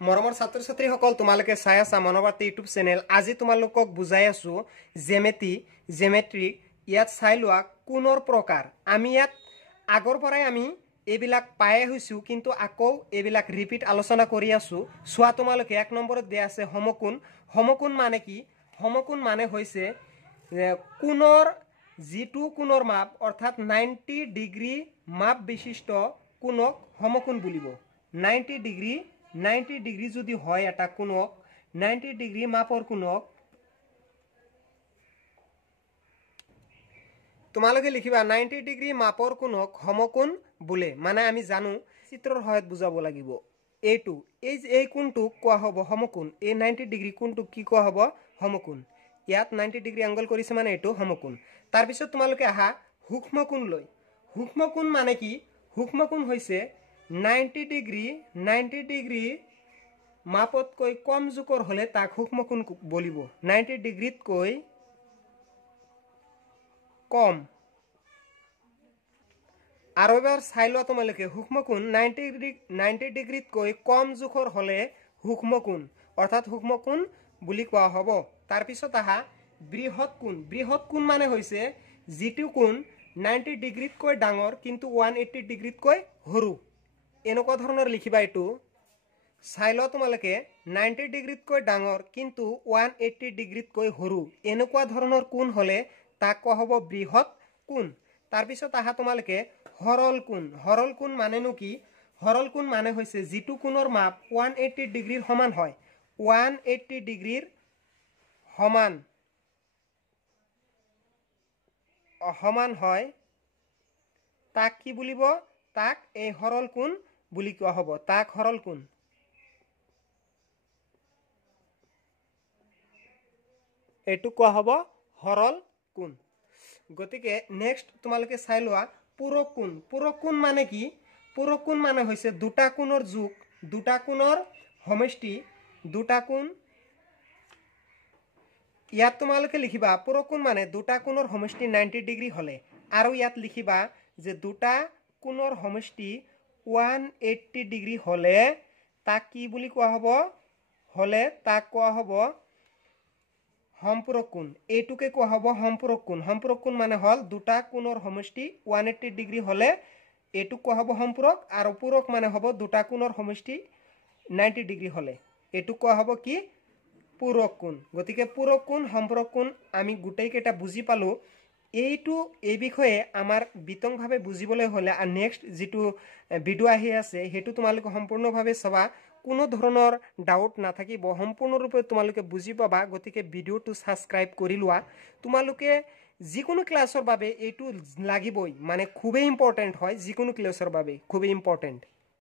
মৰমৰ ছাত্ৰ ছাত্ৰীসকল তোমালোকে চাই আছা মনোবাৰ্তা ইউটিউব চেনেল। আজি তোমালোকক বুজাই আছো জেমেট্ৰিক। ইয়াত চাই লোৱা কোণৰ প্ৰকাৰ। আমি ইয়াত আগৰ পৰাই আমি এইবিলাক পাই হৈছো, কিন্তু আকৌ এইবিলাক ৰিপিট আলোচনা কৰি আছো। চোৱা তোমালোকে 1 নম্বৰত দিয়া আছে সমকোণ। সমকোণ মানে কি? সমকোণ মানে হৈছে কোণৰ যিটো কোণৰ মাপ অৰ্থাৎ 90 ডিগ্ৰী মাপ বিশিষ্ট কোণক সমকোণ বুলিব। 90 ডিগ্ৰী যদি হয় এটা কোণক 90 ডিগ্ৰী মাপৰ কোণক তোমালোকে লিখিবা 90 ডিগ্ৰী মাপৰ কোণক সমকোণ বোলে। মানে আমি জানো চিত্ৰৰ সহায়ত বুজাব লাগিব। এই কোণটোক কোৱা হ'ব সমকোণ। এই 90 ডিগ্ৰী কোণটোক কি কোৱা হ'ব? সমকোণ। ইয়াত 90 ডিগ্ৰী এংগল কৰিছে মানে এইটো সমকোণ। তাৰ পিছত তোমালোকে আহা সূক্ষ্মকোণ লৈ। সূক্ষ্মকোণ মানে কি? সূক্ষ্মকোণ হৈছে 90 ডিগ্ৰী মাপতকৈ কম জোখৰ হলে তাক সূক্ষ্মকোণ বলিব। 90 ডিগ্ৰীতকৈ কম। আৰু এবাৰ চাই লোৱা তোমালোকে সূক্ষ্মকোণ 90 ডিগ্ৰীতকৈ কম জোখৰ হলে সূক্ষ্মকোণ অৰ্থাৎ সূক্ষ্মকোণ বুলি কোৱা হ'ব। তাৰ পিছত আহা বৃহৎ কোণ। বৃহৎ কোণ মানে হৈছে যিটো কোণ 90 ডিগ্ৰীতকৈ ডাঙৰ কিন্তু 180 ডিগ্ৰীতকৈ সৰু। এনেকুৱা ধৰণৰ লিখিবা। এইটো চাই লোৱা তোমালোকে 90 ডিগ্ৰীতকৈ ডাঙৰ কিন্তু 180 ডিগ্ৰীতকৈ সৰু। এনেকুৱা ধৰণৰ কোণ হলে তাক কোৱা হ'ব বৃহৎ কোণ। তাৰ পিছত আহা তোমালোকে সৰল কোণ। সৰল কোণ মানেনো কি? সৰল কোণ মানে হৈছে যিটো কোণৰ মাপ 180 ডিগ্ৰীৰ সমান হয়। 180 ডিগ্ৰীৰ সমান হয় তাক কি বুলিব? তাক এই সৰল কোণ বুলি কোৱা হ'ব। তাক সৰল কোণ। এইটো কোৱা হ'ব সৰল কোণ। গতিকে নেক্সট তোমালোকে চাই লোৱা পূৰক কোণ। পূৰক কোণ মানে কি? পূৰক কোণ মানে হৈছে দুটা কোণৰ যোগ, দুটা কোণৰ সমষ্টি, দুটা কোণ। ইয়াত তোমালোকে লিখিবা পূৰক কোণ মানে দুটা কোণৰ সমষ্টি 90 ডিগ্ৰী হলে। আৰু ইয়াত লিখিবা যে দুটা কোণৰ সমষ্টি 180 ডিগ্ৰী হলে তাক কি বুলি কোৱা হ'ব? তাক কোৱা হ'ব সম্পূৰক কোণ। এইটোকে কোৱা হ'ব সম্পূৰক কোণ। সম্পূৰক কোণ মানে হল দুটা কোণৰ সমষ্টি 180 ডিগ্ৰী হলে এইটোক কোৱা হ'ব সম্পূৰক। আৰু পূৰক মানে হ'ব দুটা কোণৰ সমষ্টি 90 ডিগ্ৰী হলে এইটোক কোৱা হ'ব কি? পূৰক কোণ। গতিকে পূৰক কোণ, সম্পূৰক কোণ আমি গোটেইকেইটা বুজি পালো। এই বিষয়ে আমাৰ বিতংভাৱে বুজিবলৈ হলে নেক্সট যিটো ভিডিঅ' আহি আছে সেইটো তোমালোকে সম্পূৰ্ণভাৱে চাবা। কোনো ধৰণৰ ডাউট নাথাকিব, সম্পূৰ্ণৰূপে তোমালোকে বুজি পাবা। গতিকে ভিডিঅ'টো ছাবস্ক্ৰাইব কৰি লোৱা। তোমালোকে যিকোনো ক্লাছৰ বাবে এইটো লাগিবই, মানে খুবেই ইম্পৰ্টেণ্ট হয়। যিকোনো ক্লাছৰ বাবে খুবেই ইম্পৰ্টেণ্ট।